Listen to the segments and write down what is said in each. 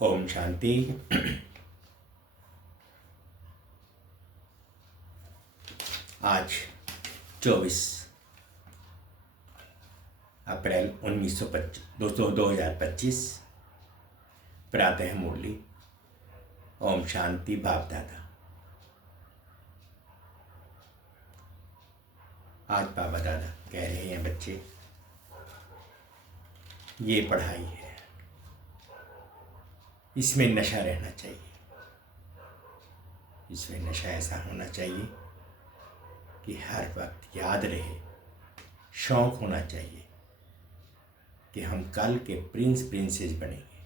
ओम शांति। आज 24 अप्रैल 2025 प्रातः मुरली। ओम शांति। बाप दादा। आज बाबा दादा कह रहे हैं, बच्चे ये पढ़ाई है, इसमें नशा रहना चाहिए। इसमें नशा ऐसा होना चाहिए कि हर वक्त याद रहे, शौक होना चाहिए कि हम कल के प्रिंस प्रिंसेस बनेंगे।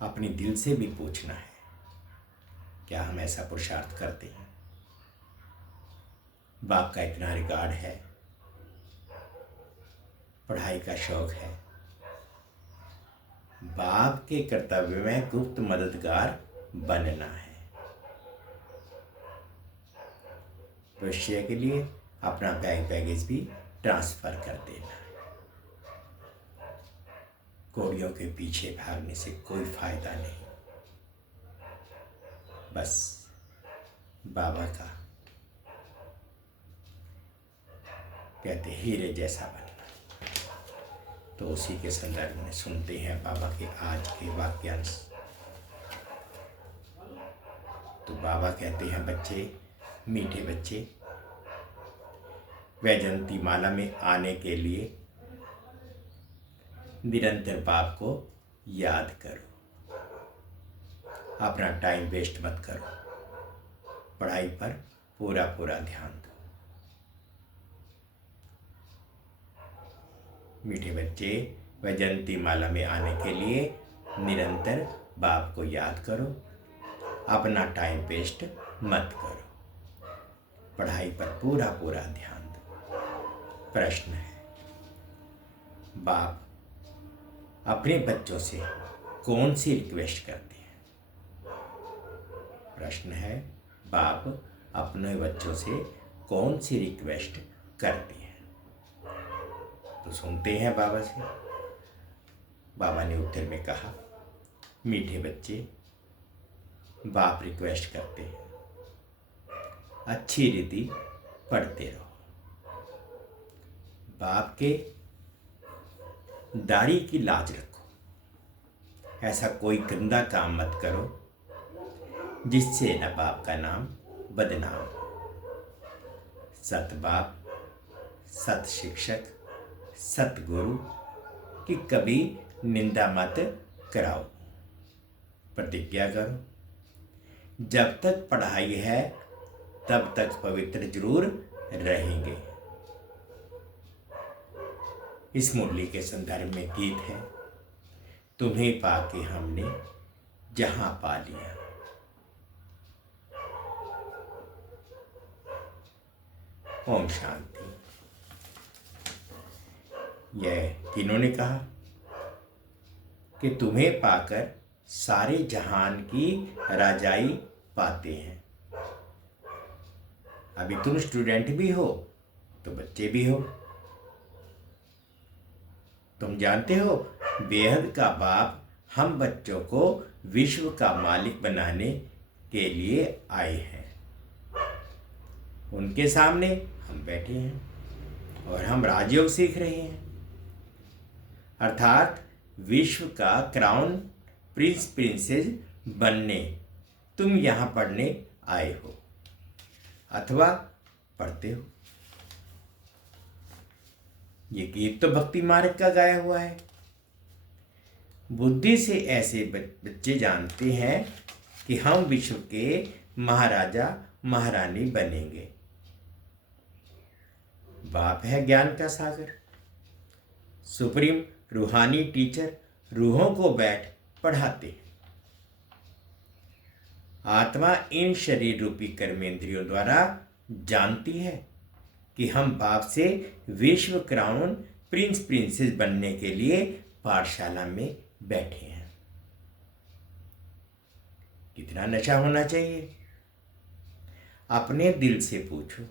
अपने दिल से भी पूछना है, क्या हम ऐसा पुरुषार्थ करते हैं? बाप का इतना रिकॉर्ड है, पढ़ाई का शौक है, बाप के कर्तव्य में गुप्त मददगार बनना है। भविष्य के लिए अपना बैंक बैगेज भी ट्रांसफर कर देना है। कोड़ियों के पीछे भागने से कोई फायदा नहीं। बस बाबा का कहते हीरे जैसा बनना। तो उसी के संदर्भ में सुनते हैं बाबा के आज के वाक्यांश। तो बाबा कहते हैं, बच्चे, मीठे बच्चे, वैजयंती माला में आने के लिए निरंतर बाप को याद करो। अपना टाइम वेस्ट मत करो, पढ़ाई पर पूरा पूरा ध्यान दो। मीठे बच्चे, वैजयंती माला में आने के लिए निरंतर बाप को याद करो, अपना टाइम वेस्ट मत करो, पढ़ाई पर पूरा पूरा ध्यान दो। प्रश्न है, बाप अपने बच्चों से कौन सी रिक्वेस्ट करते हैं? प्रश्न है, बाप अपने बच्चों से कौन सी रिक्वेस्ट करते हैं? तो सुनते हैं बाबा से। बाबा ने उत्तर में कहा, मीठे बच्चे, बाप रिक्वेस्ट करते हैं, अच्छी रीति पढ़ते रहो। बाप के दाढ़ी की लाज रखो। ऐसा कोई गंदा काम मत करो जिससे न बाप का नाम बदनाम हो। सत बाप, सत शिक्षक, सतगुरु की कभी निंदा मत कराओ। प्रतिज्ञा करो, जब तक पढ़ाई है तब तक पवित्र जरूर रहेंगे। इस मुरली के संदर्भ में गीत है, तुम्हें पाके हमने जहां पा लिया। ओम शांति। यह किन्होंने कहा कि तुम्हें पाकर सारे जहान की राजाई पाते हैं। अभी तुम स्टूडेंट भी हो तो बच्चे भी हो। तुम जानते हो, बेहद का बाप हम बच्चों को विश्व का मालिक बनाने के लिए आए हैं। उनके सामने हम बैठे हैं और हम राजयोग सीख रहे हैं, अर्थात विश्व का क्राउन प्रिंस प्रिंसेस बनने तुम यहाँ पढ़ने आए हो अथवा पढ़ते हो। ये गीत तो भक्ति मार्ग का गाया हुआ है। बुद्धि से ऐसे बच्चे जानते हैं कि हम विश्व के महाराजा महारानी बनेंगे। बाप है ज्ञान का सागर, सुप्रीम रूहानी टीचर रूहों को बैठ पढ़ाते हैं। आत्मा इन शरीर रूपी कर्मेंद्रियों द्वारा जानती है कि हम बाप से विश्व क्राउन प्रिंस प्रिंसेस बनने के लिए पाठशाला में बैठे हैं। कितना नशा होना चाहिए? अपने दिल से पूछो,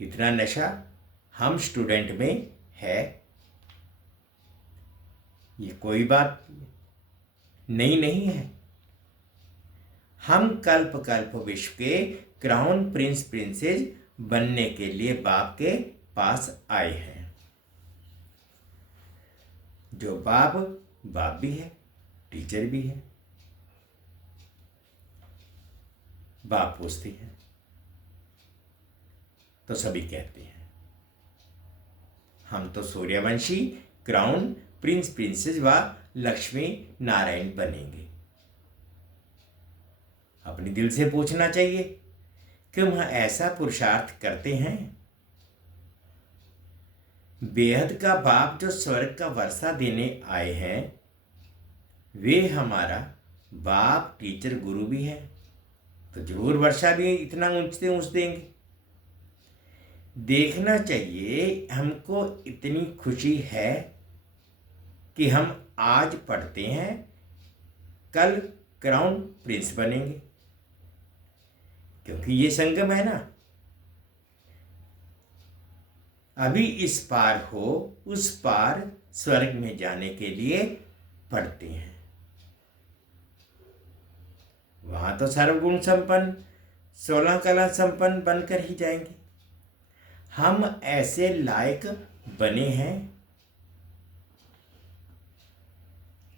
इतना नशा हम स्टूडेंट में है? ये कोई बात नई नहीं है। हम कल्प कल्प विश्व के क्राउन प्रिंस प्रिंसेस बनने के लिए बाप के पास आए हैं। जो बाप भी है, टीचर भी है। बाप पूछती है तो सभी कहते हैं हम तो सूर्यवंशी क्राउन प्रिंस प्रिंसेस व लक्ष्मी नारायण बनेंगे। अपने दिल से पूछना चाहिए कि हम ऐसा पुरुषार्थ करते हैं। बेहद का बाप जो स्वर्ग का वर्षा देने आए हैं, वे हमारा बाप टीचर गुरु भी है, तो जरूर वर्षा भी इतना ऊंच से ऊंच देंगे। देखना चाहिए हमको इतनी खुशी है कि हम आज पढ़ते हैं, कल क्राउन प्रिंस बनेंगे, क्योंकि ये संगम है ना। अभी इस पार हो उस पार स्वर्ग में जाने के लिए पढ़ते हैं। वहां तो सर्वगुण संपन्न 16 कला संपन्न बनकर ही जाएंगे। हम ऐसे लायक बने हैं।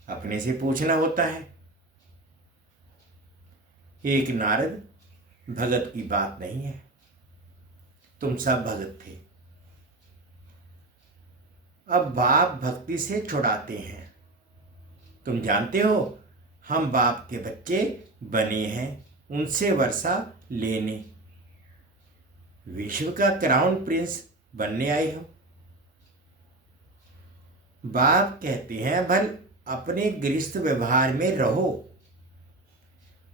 अपने से पूछना होता है। एक नारद भगत की बात नहीं है, तुम सब भगत थे। अब बाप भक्ति से छुड़ाते हैं। तुम जानते हो हम बाप के बच्चे बने हैं, उनसे वर्षा लेने, विश्व का क्राउन प्रिंस बनने आए हो। बाप कहते हैं भल अपने गृहस्थ व्यवहार में रहो।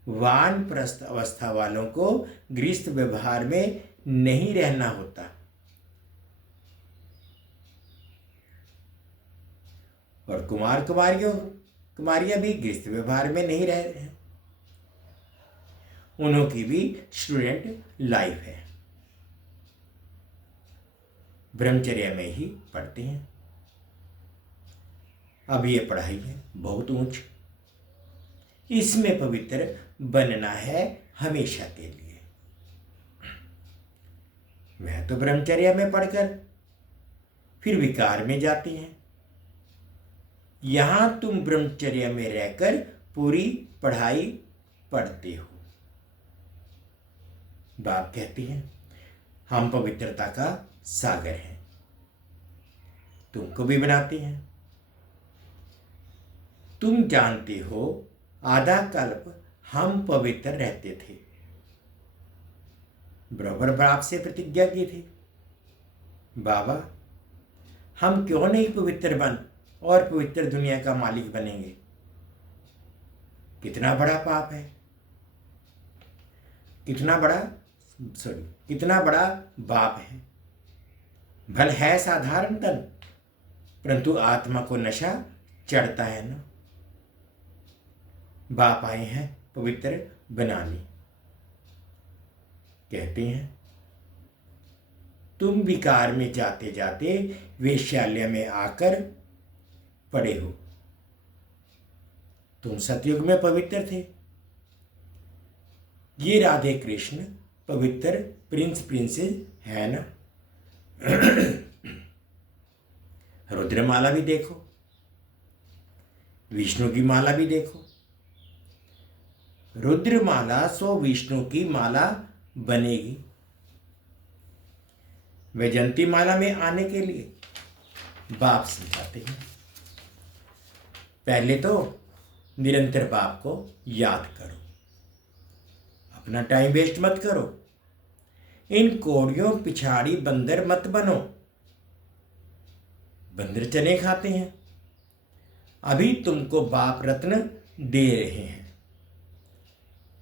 वानप्रस्थ अवस्था वालों को गृहस्थ व्यवहार में नहीं रहना होता। और कुमार कुमारियां भी गृहस्थ व्यवहार में नहीं रह रहे हैं। उन्हों की भी स्टूडेंट लाइफ है, ब्रह्मचर्य में ही पढ़ते हैं। अब ये पढ़ाई है बहुत ऊंच, इसमें पवित्र बनना है हमेशा के लिए। वह तो ब्रह्मचर्य में पढ़कर फिर विकार में जाती हैं। यहां तुम ब्रह्मचर्य में रहकर पूरी पढ़ाई पढ़ते हो। बाप कहती हैं हम पवित्रता का सागर हैं, तुमको भी बनाती हैं। तुम जानते हो आधा कल्प हम पवित्र रहते थे। बराबर बाप से प्रतिज्ञा की थी, बाबा हम क्यों नहीं पवित्र बन और पवित्र दुनिया का मालिक बनेंगे। कितना बड़ा पाप है, कितना बड़ा बाप है। भल है साधारण तन, परंतु आत्मा को नशा चढ़ता है ना। बाप आए हैं पवित्र बनाने। कहते हैं तुम विकार में जाते जाते वेश्यालय में आकर पड़े हो। तुम सतयुग में पवित्र थे। ये राधे कृष्ण पवित्र प्रिंस प्रिंसेस है ना। रुद्रमाला भी देखो, विष्णु की माला भी देखो। रुद्रमाला सो विष्णु की माला बनेगी। वैजंती माला में आने के लिए बाप समझाते हैं, पहले तो निरंतर बाप को याद करो, अपना टाइम वेस्ट मत करो। इन कोड़ियों पिछाड़ी बंदर मत बनो। बंदर चने खाते हैं, अभी तुमको बाप रत्न दे रहे हैं,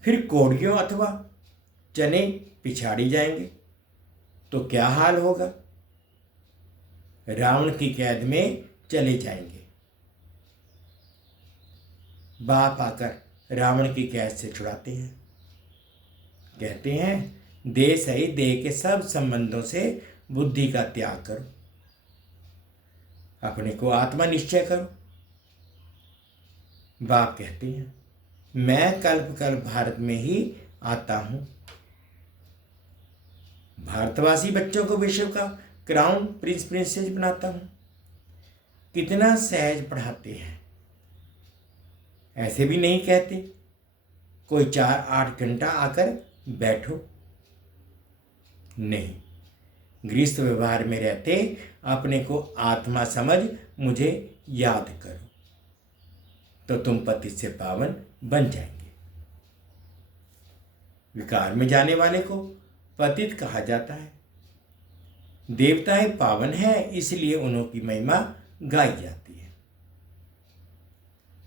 फिर कोड़ियों अथवा चने पिछाड़ी जाएंगे तो क्या हाल होगा। रावण की कैद में चले जाएंगे। बाप आकर रावण की कैद से छुड़ाते हैं। कहते हैं देह सही देह के सब संबंधों से बुद्धि का त्याग करो, अपने को आत्मा निश्चय करो। बाप कहते हैं मैं कल्प कल्प भारत में ही आता हूं। भारतवासी बच्चों को विश्व का क्राउन प्रिंस प्रिंसेस बनाता हूं। कितना सहज पढ़ाते हैं। ऐसे भी नहीं कहते कोई 4-8 घंटा आकर बैठो। नहीं, गृहस्थ व्यवहार में रहते अपने को आत्मा समझ मुझे याद करो तो तुम पतित से पावन बन जाएंगे। विकार में जाने वाले को पतित कहा जाता है। देवताएं पावन हैं इसलिए उन्होंने महिमा गाई जाती है।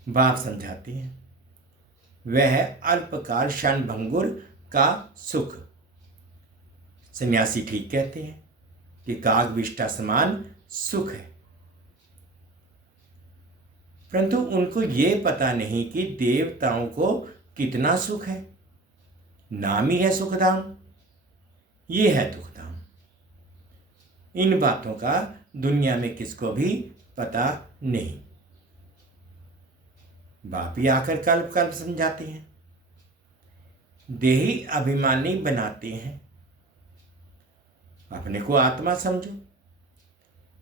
बाप समझाते हैं वह अल्पकाल क्षण भंगुर का सुख। सन्यासी ठीक कहते हैं कि काग विष्ठा समान सुख है, परंतु उनको यह पता नहीं कि देवताओं को कितना सुख है। नाम ही है सुखधाम, ये है दुखधाम। इन बातों का दुनिया में किसको भी पता नहीं। बाप ही आकर कल्प कल्प समझाते हैं। देही अभिमानी बनाते हैं। अपने को आत्मा समझो।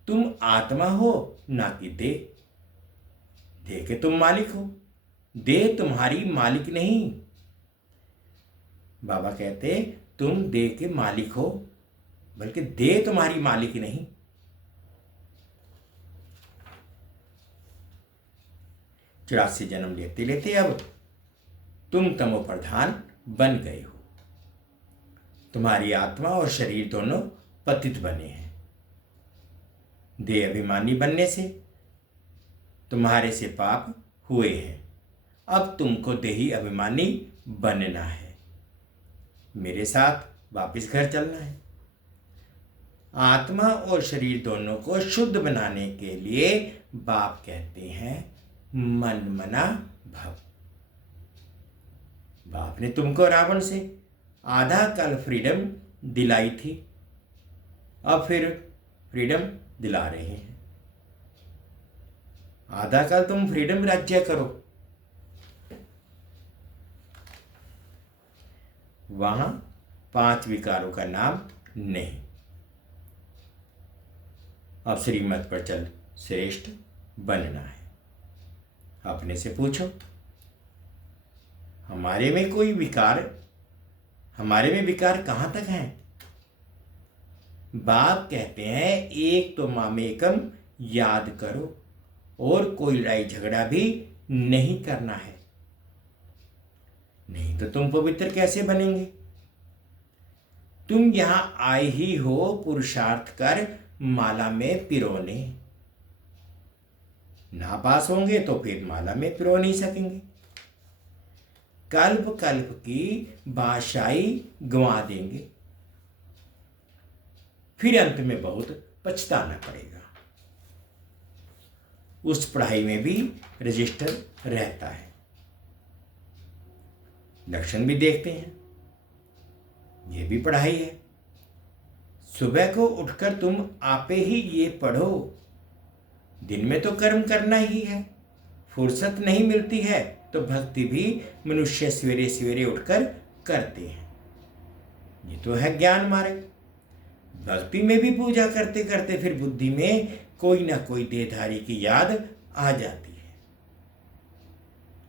तुम आत्मा हो ना कि देह। देह के तुम मालिक हो, देह तुम्हारी मालिक नहीं। बाबा कहते तुम देह के मालिक हो, बल्कि देह तुम्हारी मालिक नहीं। चौरासी जन्म लेते लेते अब तुम तमो प्रधान बन गए हो। तुम्हारी आत्मा और शरीर दोनों पतित बने हैं। देह अभिमानी बनने से तुम्हारे से पाप हुए हैं। अब तुमको देही अभिमानी बनना है। मेरे साथ वापिस घर चलना है। आत्मा और शरीर दोनों को शुद्ध बनाने के लिए बाप कहते हैं मन मना भव। बाप ने तुमको रावण से आधा कल फ्रीडम दिलाई थी, अब फिर फ्रीडम दिला रहे हैं। आधा कल तुम फ्रीडम राज्य करो। वहां 5 विकारों का नाम नहीं। अब श्रीमत पर चल श्रेष्ठ बनना है। अपने से पूछो हमारे में विकार कहां तक है। बाप कहते हैं एक तो मामेकम याद करो और कोई लड़ाई झगड़ा भी नहीं करना है, नहीं तो तुम पवित्र कैसे बनेंगे। तुम यहां आए ही हो पुरुषार्थ कर माला में पिरोने। ना पास होंगे तो फिर माला में पिरो नहीं सकेंगे। कल्प कल्प की बादशाही गंवा देंगे, फिर अंत में बहुत पछताना पड़ेगा। उस पढ़ाई में भी रजिस्टर रहता है। लक्षण भी देखते हैं, यह भी पढ़ाई है। सुबह को उठकर तुम आपे ही ये पढ़ो। दिन में तो कर्म करना ही है, फुर्सत नहीं मिलती है तो भक्ति भी मनुष्य सवेरे सवेरे उठकर करते हैं। ये तो है ज्ञान मार्ग। भक्ति में भी पूजा करते करते फिर बुद्धि में कोई ना कोई देहधारी की याद आ जाती है।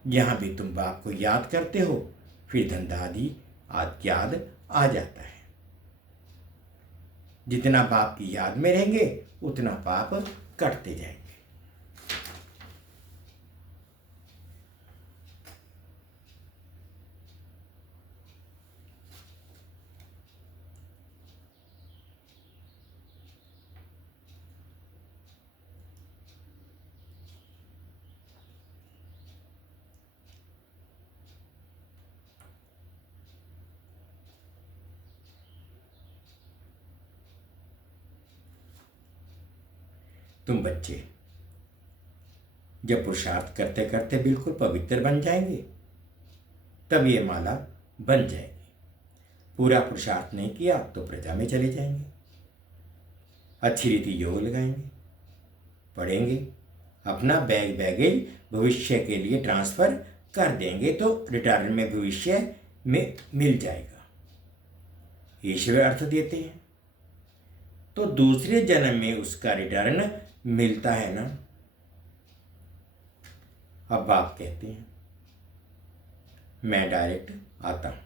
यहां भी तुम बाप को याद करते हो, फिर धंधा आदि याद आ जाता है। जितना बाप की याद में रहेंगे उतना पाप कटते जाएंगे। तुम बच्चे जब पुरुषार्थ करते करते बिल्कुल पवित्र बन जाएंगे तब ये माला बन जाएगी। पूरा पुरुषार्थ नहीं किया तो प्रजा में चले जाएंगे। अच्छी रीति योग लगाएंगे, पढ़ेंगे, अपना बैगेज भविष्य के लिए ट्रांसफर कर देंगे तो रिटायरमेंट में भविष्य में मिल जाएगा। ईश्वर अर्थ देते हैं तो दूसरे जन्म में उसका रिटर्न मिलता है ना। अब बाप कहते हैं मैं डायरेक्ट आता हूं,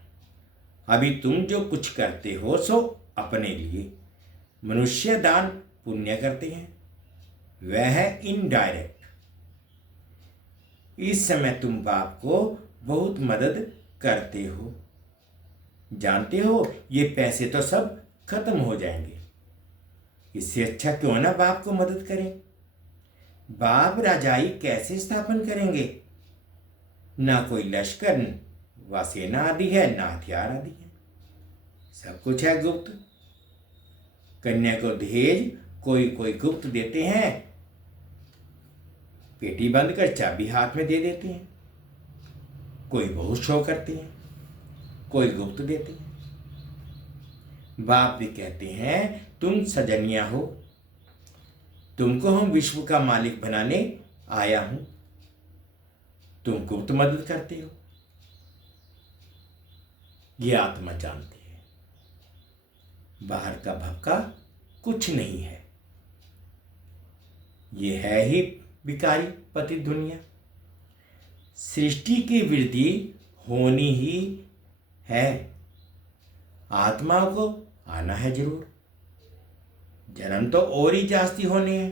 अभी तुम जो कुछ करते हो सो अपने लिए। मनुष्य दान पुण्य करते हैं, वह है इनडायरेक्ट। इस समय तुम बाप को बहुत मदद करते हो। जानते हो ये पैसे तो सब खत्म हो जाएंगे, इससे अच्छा क्यों ना बाप को मदद करें। बाप राजाई कैसे स्थापन करेंगे? ना कोई लश्कर व सेना आदि है, ना हथियार आदि है, सब कुछ है गुप्त। कन्या को दहेज कोई कोई गुप्त देते हैं, पेटी बंद कर चाबी हाथ में दे देते हैं। कोई बहुत शो करते हैं, कोई गुप्त देते हैं। बाप भी कहते हैं तुम सजनिया हो, तुमको हम विश्व का मालिक बनाने आया हूं, तुम गुप्त मदद करते हो। ये आत्मा जानती है बाहर का भक्का कुछ नहीं है, ये है ही विकारी पति दुनिया। सृष्टि की वृद्धि होनी ही है, आत्माओं को आना है जरूर। जन्म तो और ही जास्ती होने हैं।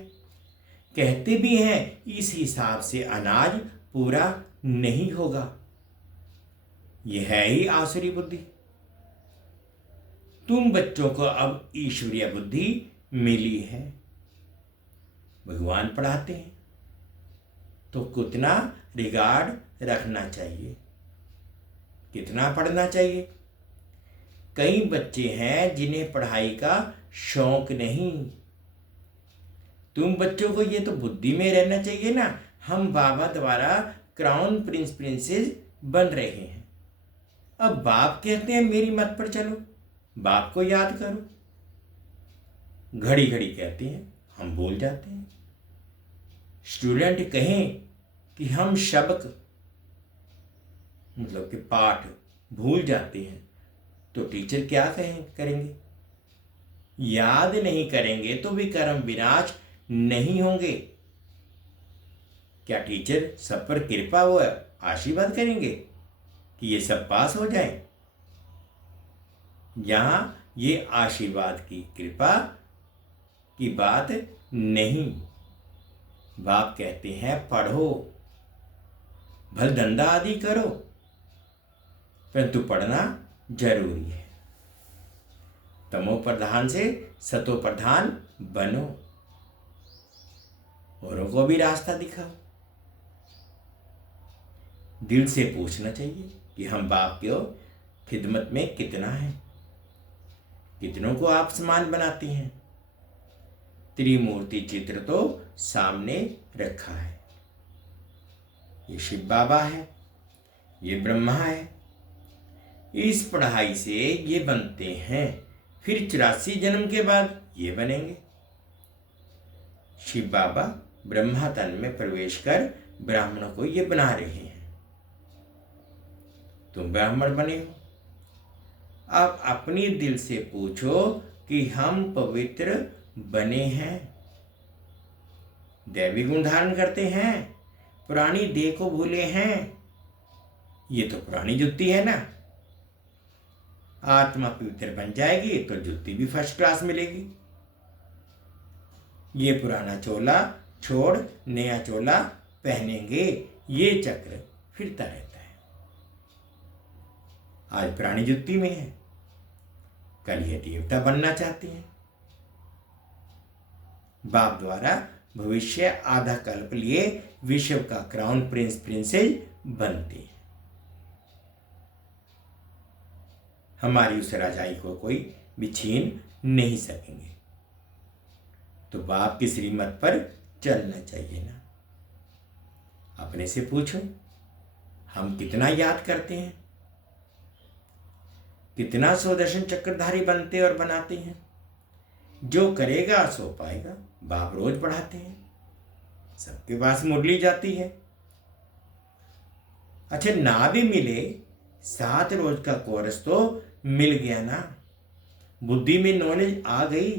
कहते भी हैं इस हिसाब से अनाज पूरा नहीं होगा। यह है ही आसुरी बुद्धि। तुम बच्चों को अब ईश्वरीय बुद्धि मिली है, भगवान पढ़ाते हैं तो कितना रिगार्ड रखना चाहिए, कितना पढ़ना चाहिए। कई बच्चे हैं जिन्हें पढ़ाई का शौक नहीं। तुम बच्चों को ये तो बुद्धि में रहना चाहिए ना, हम बाबा द्वारा क्राउन प्रिंस प्रिंसेस बन रहे हैं। अब बाप कहते हैं मेरी मत पर चलो, बाप को याद करो। घड़ी घड़ी कहते हैं हम भूल जाते हैं। स्टूडेंट कहें कि हम सबक मतलब कि पाठ भूल जाते हैं तो टीचर क्या करेंगे? याद नहीं करेंगे तो भी कर्म विनाश नहीं होंगे। क्या टीचर सब पर कृपा व आशीर्वाद करेंगे कि ये सब पास हो जाएं? यहां ये आशीर्वाद की कृपा की बात नहीं। बाप कहते हैं पढ़ो, भल धंधा आदि करो, परंतु पढ़ना जरूरी है। तमो प्रधान से सतो प्रधान बनो, औरों को भी रास्ता दिखाओ। दिल से पूछना चाहिए कि हम बाप की खिदमत में कितना है, कितनों को आप समान बनाती हैं। त्रिमूर्ति चित्र तो सामने रखा है। ये शिव बाबा है, ये ब्रह्मा है। इस पढ़ाई से ये बनते हैं, फिर 84 जन्म के बाद ये बनेंगे। शिव बाबा ब्रह्मा तन में प्रवेश कर ब्राह्मणों को ये बना रहे हैं। तुम ब्राह्मण बने हो। अब अपनी दिल से पूछो कि हम पवित्र बने हैं, दैवी गुण धारण करते हैं, पुरानी देह को भूले हैं। ये तो पुरानी जुत्ती है ना। आत्मा पवित्र बन जाएगी तो जुत्ती भी फर्स्ट क्लास मिलेगी। ये पुराना चोला छोड़ नया चोला पहनेंगे, ये चक्र फिरता रहता है। आज पुरानी जुत्ती में है, कल ये देवता बनना चाहते हैं। बाप द्वारा भविष्य आधा कल्प लिए विश्व का क्राउन प्रिंस प्रिंसेस बनते हैं। हमारी उस राजाई को कोई भी छीन नहीं सकेंगे। तो बाप की श्रीमत पर चलना चाहिए ना। अपने से पूछो हम कितना याद करते हैं, कितना सुदर्शन चक्रधारी बनते और बनाते हैं। जो करेगा सो पाएगा। बाप रोज पढ़ाते हैं सबके पास मुरली जाती है। अच्छा, ना भी मिले, 7 रोज का कोर्स तो मिल गया ना, बुद्धि में नॉलेज आ गई।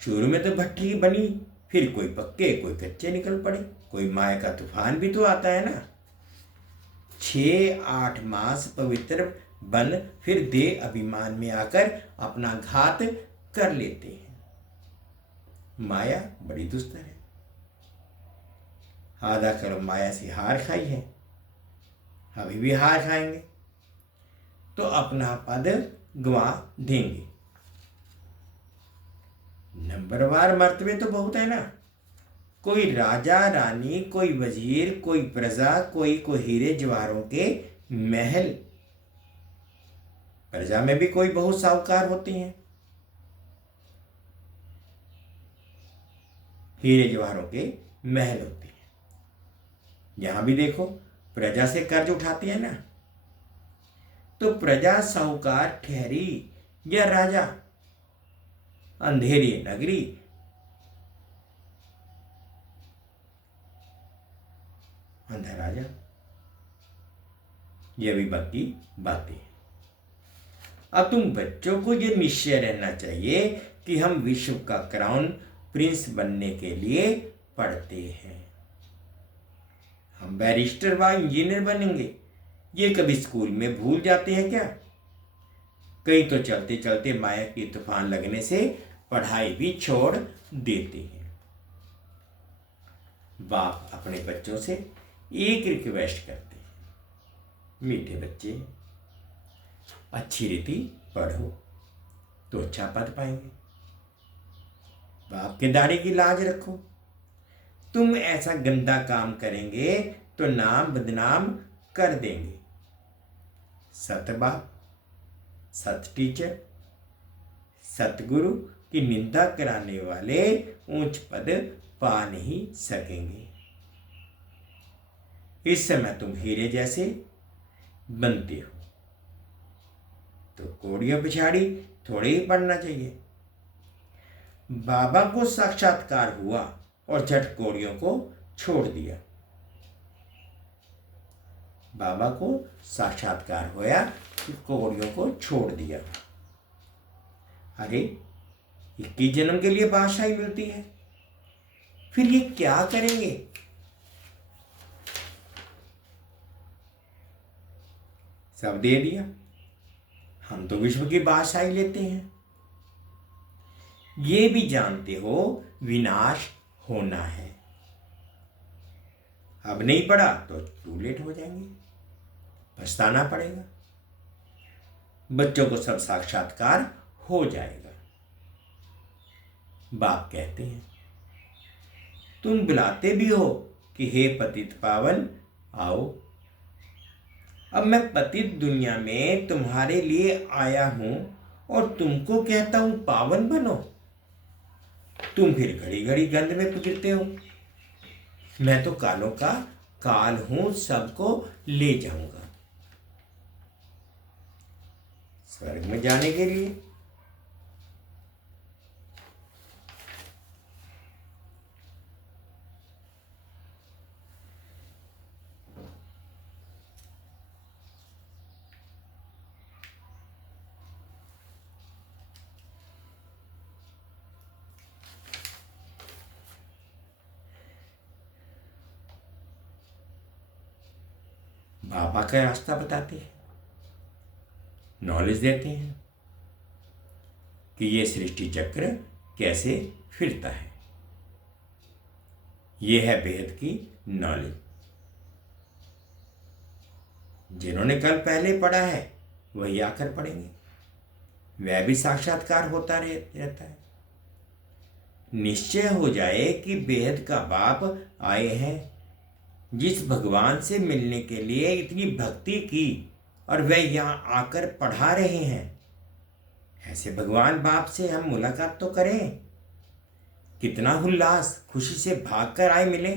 शुरू में तो भट्टी बनी, फिर कोई पक्के कोई कच्चे निकल पड़े। कोई माया का तूफान भी तो आता है ना। 6-8 मास पवित्र बन फिर देह अभिमान में आकर अपना घात कर लेते हैं। माया बड़ी दुस्तर है। आधा करो माया से हार खाई है, अभी भी हार खाएंगे तो अपना पद गंवा देंगे। नंबरवार मर्तबे तो बहुत है ना। कोई राजा रानी, कोई वजीर, कोई प्रजा, कोई को हीरे जवाहरों के महल। प्रजा में भी कोई बहुत साहूकार होते हैं, हीरे जवाहरों के महल होते हैं। यहां भी देखो, प्रजा से कर्ज उठाती है ना, तो प्रजा साहूकार ठहरी या राजा? अंधेरी नगरी अंधा राजा। यह भी बाकी बातें। अब तुम बच्चों को यह निश्चय रहना चाहिए कि हम विश्व का क्राउन प्रिंस बनने के लिए पढ़ते हैं। हम बैरिस्टर व इंजीनियर बनेंगे, ये कभी स्कूल में भूल जाते हैं क्या? कहीं तो चलते चलते माया की तूफान लगने से पढ़ाई भी छोड़ देते हैं। बाप अपने बच्चों से एक रिक्वेस्ट करते हैं, मीठे बच्चे, अच्छी रीति पढ़ो तो अच्छा पद पाएंगे। बाप के दाढ़ी की लाज रखो। तुम ऐसा गंदा काम करेंगे तो नाम बदनाम कर देंगे। सत बाप, सत टीचर, सतगुरु की निंदा कराने वाले ऊंच पद पा नहीं सकेंगे। इस समय तुम हीरे जैसे बनते हो तो कोड़ियों पिछाड़ी थोड़े ही पढ़ना चाहिए। बाबा को साक्षात्कार हुआ और झट कोड़ियों को छोड़ दिया। बाबा को साक्षात्कार होया कि कोड़ियों को छोड़ दिया। अरे 21 जन्म के लिए बादशाही मिलती है, फिर ये क्या करेंगे? सब दे दिया, हम तो विश्व की बादशाही लेते हैं। ये भी जानते हो विनाश होना है। अब नहीं पढ़ा तो टू लेट हो जाएंगे, पछताना पड़ेगा। बच्चों को सब साक्षात्कार हो जाएगा। बाप कहते हैं, तुम बुलाते भी हो कि हे पतित पावन आओ। अब मैं पतित दुनिया में तुम्हारे लिए आया हूं और तुमको कहता हूं पावन बनो। तुम फिर घड़ी घड़ी गंध में फिरते हो। मैं तो कालों का काल हूं, सबको ले जाऊंगा स्वर्ग में जाने के लिए। बाबा का रास्ता बताते हैं, नॉलेज देते हैं कि ये सृष्टि चक्र कैसे फिरता है। ये है बेहद की नॉलेज। जिन्होंने कल पहले पढ़ा है वही आकर पढ़ेंगे, वह भी साक्षात्कार होता रहता है। निश्चय हो जाए कि बेहद का बाप आए हैं, जिस भगवान से मिलने के लिए इतनी भक्ति की और वह यहाँ आकर पढ़ा रहे हैं। ऐसे भगवान बाप से हम मुलाकात तो करें। कितना उल्लास, खुशी से भागकर आए मिले।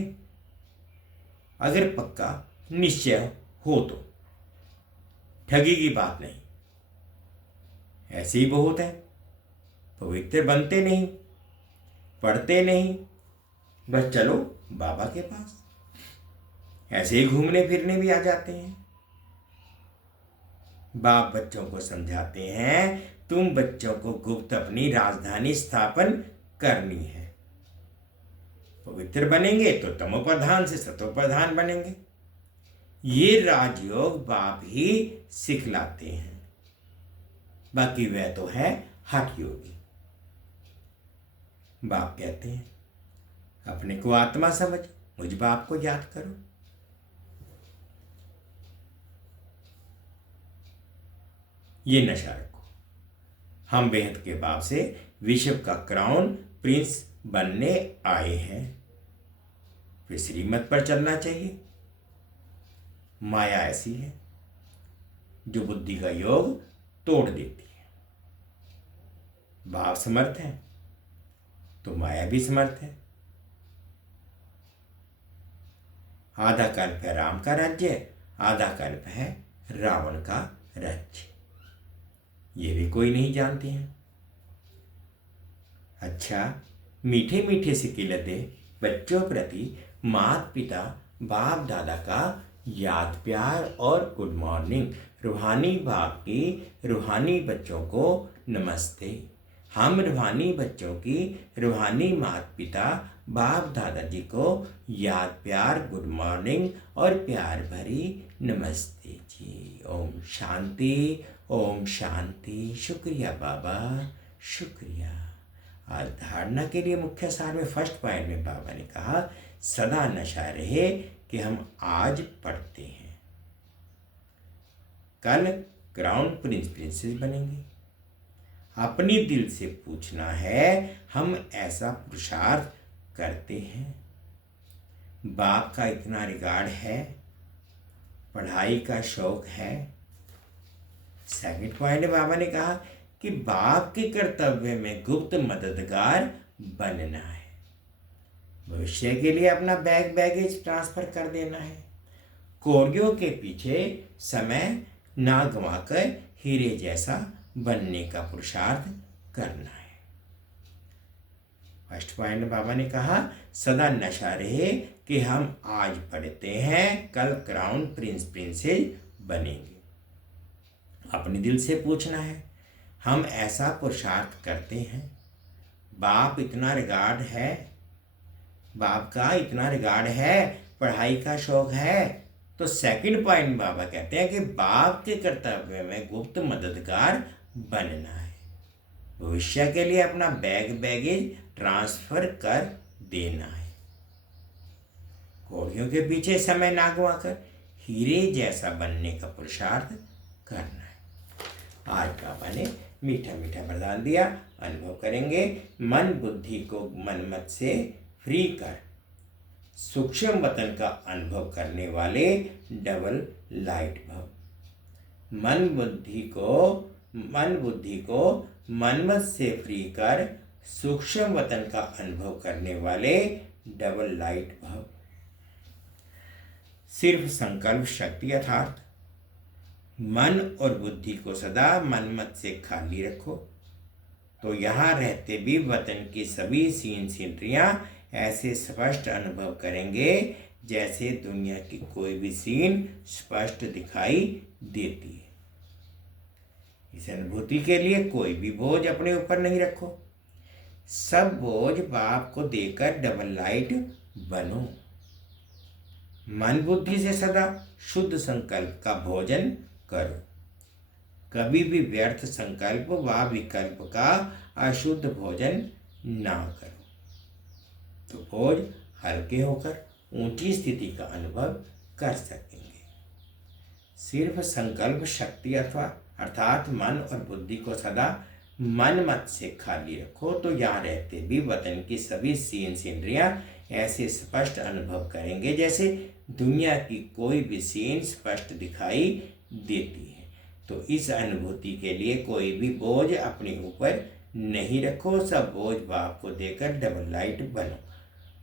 अगर पक्का निश्चय हो तो ठगी की बात नहीं। ऐसे ही बहुत है, पवित्र बनते नहीं, पढ़ते नहीं, बस चलो बाबा के पास, ऐसे ही घूमने फिरने भी आ जाते हैं। बाप बच्चों को समझाते हैं, तुम बच्चों को गुप्त अपनी राजधानी स्थापन करनी है। पवित्र बनेंगे तो तमो प्रधान से सतो प्रधान बनेंगे। ये राजयोग बाप ही सिखलाते हैं, बाकी वह तो है हठ योगी। बाप कहते हैं, अपने को आत्मा समझ मुझ बाप को याद करो। ये नशा रखो। हम बेहद के बाप से विश्व का क्राउन प्रिंस बनने आए हैं, फिर श्रीमत पर चलना चाहिए। माया ऐसी है जो बुद्धि का योग तोड़ देती है। बाप समर्थ है तो माया भी समर्थ है। आधा कल्प है राम का राज्य, आधा कल्प है रावण का राज्य। ये भी कोई नहीं जानते हैं। अच्छा, मीठे मीठे से किलते बच्चों प्रति माता पिता बाप दादा का याद प्यार और गुड मॉर्निंग। रूहानी बाप की रूहानी बच्चों को नमस्ते। हम रूहानी बच्चों की रूहानी माता पिता बाप दादाजी को याद प्यार गुड मॉर्निंग और प्यार भरी नमस्ते जी। ओम शांति, ओम शांति। शुक्रिया बाबा, शुक्रिया। आज धारणा के लिए मुख्य सार में फर्स्ट पॉइंट में बाबा ने कहा, सदा नशा रहे कि हम आज पढ़ते हैं, कल क्राउन प्रिंस प्रिंसेस बनेंगे। अपनी दिल से पूछना है, हम ऐसा पुरुषार्थ करते हैं? बाप का इतना रिगार्ड है, पढ़ाई का शौक है। सेकंड पॉइंट बाबा ने कहा कि बाप के कर्तव्य में गुप्त मददगार बनना है। भविष्य के लिए अपना बैगेज ट्रांसफर कर देना है। कोरियों के पीछे समय ना गंवाकर हीरे जैसा बनने का पुरुषार्थ करना है। फर्स्ट पॉइंट बाबा ने कहा, सदा नशा रहे कि हम आज पढ़ते हैं, कल क्राउन प्रिंस प्रिंसेस बनेंगे। अपने दिल से पूछना है, हम ऐसा पुरुषार्थ करते हैं? बाप इतना रिगार्ड है, बाप का इतना रिगार्ड है, पढ़ाई का शौक है। तो सेकंड पॉइंट बाबा कहते हैं कि बाप के कर्तव्य में गुप्त मददगार बनना है। भविष्य के लिए अपना बैगेज ट्रांसफर कर देना है। घोड़ियों के पीछे समय ना गंवाकर हीरे जैसा बनने का पुरुषार्थ करना है। आज बाबा ने मीठा मीठा वरदान दिया, अनुभव करेंगे। मन बुद्धि को मनमत से फ्री कर सूक्ष्म वतन का अनुभव करने वाले डबल लाइट भव। मन बुद्धि को मनमत से फ्री कर सूक्ष्म वतन का अनुभव करने वाले डबल लाइट भव। सिर्फ संकल्प शक्ति अर्थात मन और बुद्धि को सदा मनमत से खाली रखो, तो यहाँ रहते भी वतन की सभी सीन सीनरियाँ ऐसे स्पष्ट अनुभव करेंगे जैसे दुनिया की कोई भी सीन स्पष्ट दिखाई देती है। इस अनुभूति के लिए कोई भी बोझ अपने ऊपर नहीं रखो, सब बोझ बाप को देकर डबल लाइट बनो। मन बुद्धि से सदा शुद्ध संकल्प का भोजन करो, कभी भी व्यर्थ संकल्प व विकल्प का अशुद्ध भोजन ना करो, तो बोझ हल्के होकर ऊंची स्थिति का अनुभव कर सकेंगे। सिर्फ संकल्प शक्ति अर्थात मन और बुद्धि को सदा मन मत से खाली रखो, तो यहाँ रहते भी वतन की सभी सीन सीनरियाँ ऐसे स्पष्ट अनुभव करेंगे जैसे दुनिया की कोई भी सीन स्पष्ट दिखाई देती है। तो इस अनुभूति के लिए कोई भी बोझ अपने ऊपर नहीं रखो, सब बोझ बाप को देकर डबल लाइट बनो।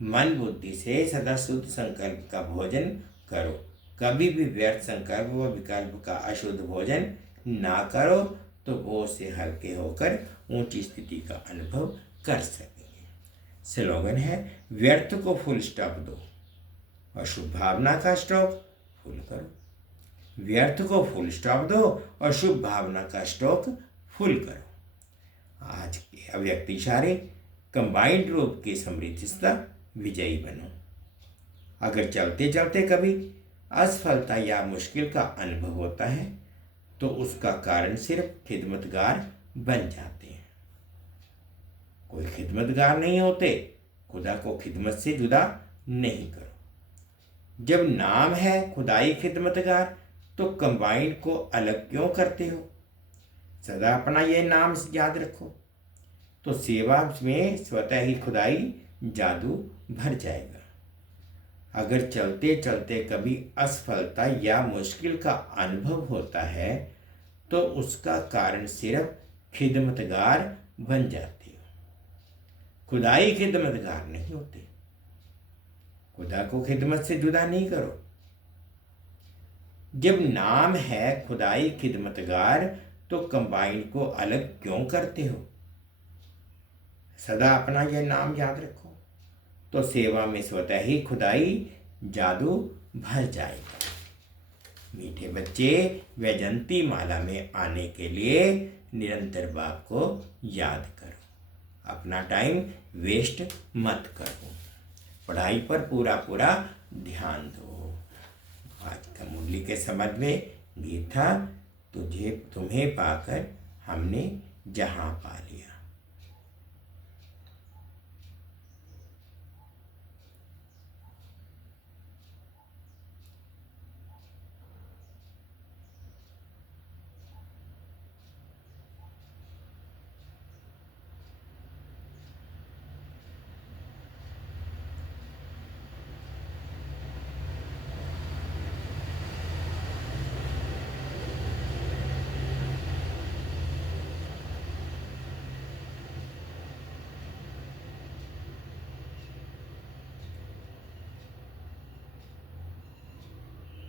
मन बुद्धि से सदा शुद्ध संकल्प का भोजन करो, कभी भी व्यर्थ संकल्प व विकल्प का अशुद्ध भोजन ना करो, तो बोझ से हल्के होकर ऊंची स्थिति का अनुभव कर सकेंगे। स्लोगन है, व्यर्थ को फुल स्टॉप दो और शुभ भावना का स्टॉक फुल करो। व्यर्थ को फुल स्टॉप दो और शुभ भावना का स्टॉक फुल करो। आज के अव्यक्त इशारे कंबाइंड रूप की समृद्धता विजयी बनो। अगर चलते चलते कभी असफलता या मुश्किल का अनुभव होता है तो उसका कारण सिर्फ खिदमतगार बन जाते हैं। कोई खिदमतगार नहीं होते। खुदा को खिदमत से जुदा नहीं करो। जब नाम है खुदाई खिदमतगार तो कंबाइंड को अलग क्यों करते हो? सदा अपना यह नाम याद रखो तो सेवा में स्वतः ही खुदाई जादू भर जाएगा। अगर चलते चलते कभी असफलता या मुश्किल का अनुभव होता है तो उसका कारण सिर्फ खिदमतगार बन जाते हो। खुदाई खिदमतगार नहीं होते। खुदा को खिदमत से जुदा नहीं करो। जब नाम है खुदाई खिदमतगार तो कंबाइंड को अलग क्यों करते हो? सदा अपना यह नाम याद रखो तो सेवा में स्वतः ही खुदाई जादू भर जाएगा। मीठे बच्चे, वैजंती माला में आने के लिए निरंतर बाप को याद करो। अपना टाइम वेस्ट मत करो। पढ़ाई पर पूरा पूरा ध्यान दो। आज का मुरली के समझ में गीत था, तुम्हें पाकर हमने जहां पा लिया।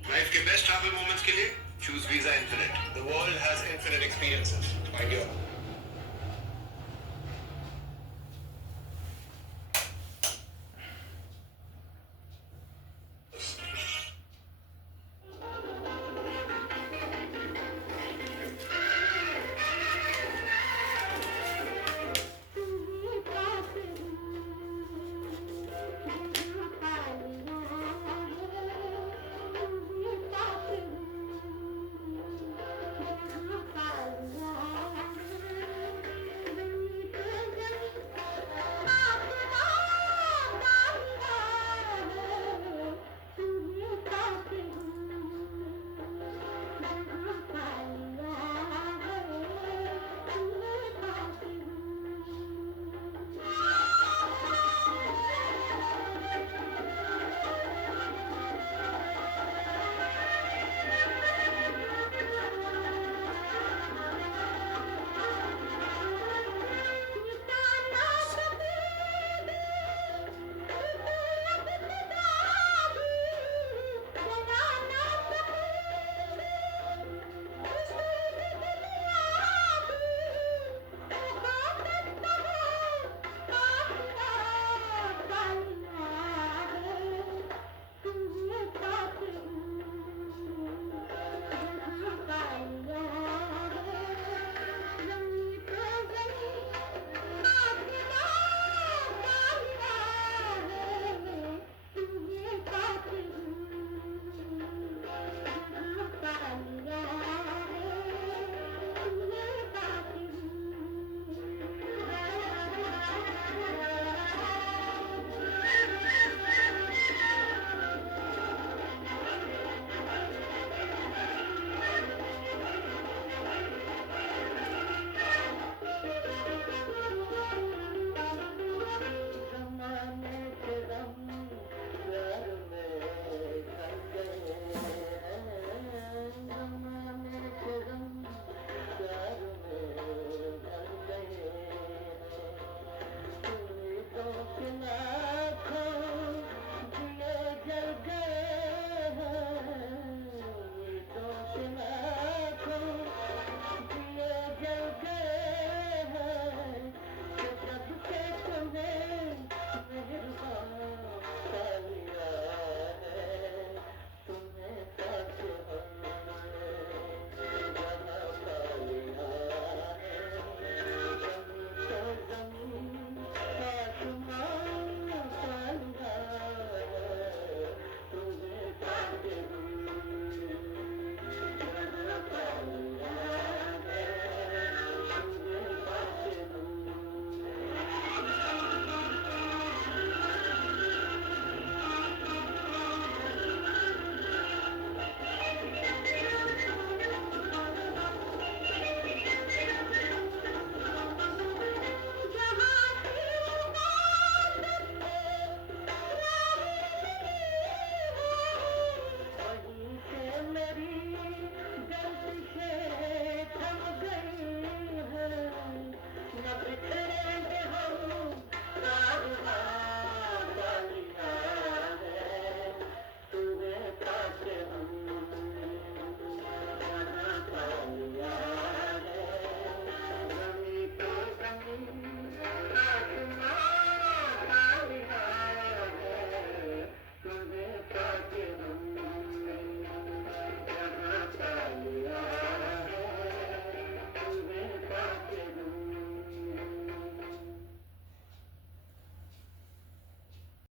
लाइफ के बेस्ट ट्रैवल मोमेंट्स के लिए choose visa infinite. The world has infinite experiences. Find your